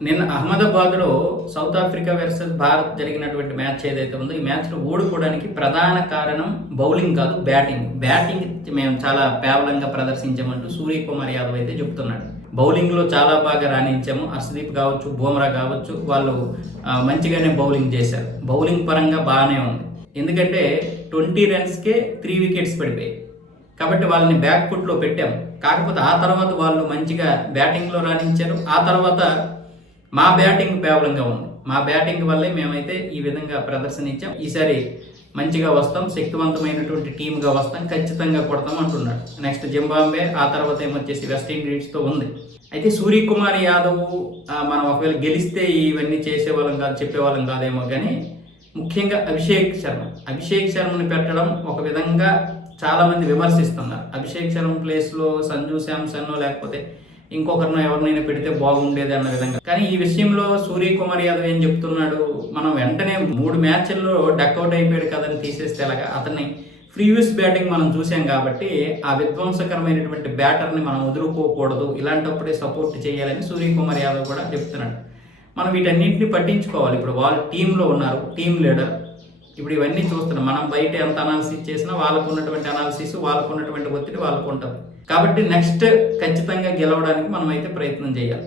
నిన్న అహ్మదాబాద్‌లో south Africa versus Bharat జరిగినటువంటి మ్యాచ్ ఏదైతే ఉందో, ఈ మ్యాచ్‌లో ఓడిపోవడానికి ప్రధాన కారణం బౌలింగ్ కాదు, బ్యాటింగ్. బ్యాటింగ్ మేము చాలా పేలవంగా ప్రదర్శించామంటూ సూర్యకుమార్ యాదవ్ అయితే చెప్తున్నాడు. బౌలింగ్‌లో చాలా బాగా రాణించాము. హర్షదీప్ కావచ్చు, బుమ్రా కావచ్చు, వాళ్ళు మంచిగానే బౌలింగ్ చేశారు. బౌలింగ్ పరంగా బాగానే ఉంది. ఎందుకంటే 20 రన్స్‌కే 3 వికెట్స్ పడిపోయాయి. కాబట్టి వాళ్ళని బ్యాక్ ఫుట్లో పెట్టాము. కాకపోతే ఆ తర్వాత వాళ్ళు మంచిగా బ్యాటింగ్‌లో రాణించారు. ఆ తర్వాత మా బ్యాటింగ్ పేవలంగా ఉంది. మా బ్యాటింగ్ వల్లే మేమైతే ఈ విధంగా ప్రదర్శన ఇచ్చాం. ఈసారి మంచిగా వస్తాం, శక్తివంతమైనటువంటి టీమ్గా వస్తాం, ఖచ్చితంగా కొడతాం అంటున్నాడు. నెక్స్ట్ జింబాబ్వే, ఆ తర్వాత ఏమొచ్చేసి వెస్టిండీస్తో ఉంది. అయితే సూర్యకుమార్ యాదవ్ మనం ఒకవేళ గెలిస్తే ఇవన్నీ చేసేవాళ్ళం కాదు, చెప్పేవాళ్ళం కాదేమో, కానీ ముఖ్యంగా అభిషేక్ శర్మని పెట్టడం ఒక విధంగా చాలామంది విమర్శిస్తున్నారు. అభిషేక్ శర్మ ప్లేస్లో సంజు శాంసన్ లేకపోతే ఇంకొకరినో ఎవరినైనా పెడితే బాగుండేది అన్న విధంగా. కానీ ఈ విషయంలో సూర్యకుమార్ యాదవ్ ఏం చెప్తున్నాడు, మనం వెంటనే 3 మ్యాచ్ల్లో డక్అవుట్ అయిపోయాడు కదని తీసేస్తే ఎలాగా, అతన్ని ప్రీవియస్ బ్యాటింగ్ మనం చూసాం కాబట్టి ఆ విధ్వంసకరమైనటువంటి బ్యాటర్ని మనం వదులుకోకూడదు, ఇలాంటప్పుడే సపోర్ట్ చేయాలని సూర్యకుమార్ యాదవ్ కూడా చెప్తున్నాడు. మనం వీటన్నింటినీ పట్టించుకోవాలి. ఇప్పుడు వాళ్ళు టీంలో ఉన్నారు, టీం లీడర్. ఇప్పుడు ఇవన్నీ చూస్తున్నాం. మనం బయట ఎంత అనాలిసిస్ చేసినా వాళ్ళకు ఉన్నటువంటి అనాలిసిస్, వాళ్ళకు ఉన్నటువంటి ఒత్తిడి వాళ్ళకు ఉంటుంది. కాబట్టి నెక్స్ట్ ఖచ్చితంగా గెలవడానికి మనం అయితే ప్రయత్నం చేయాలి.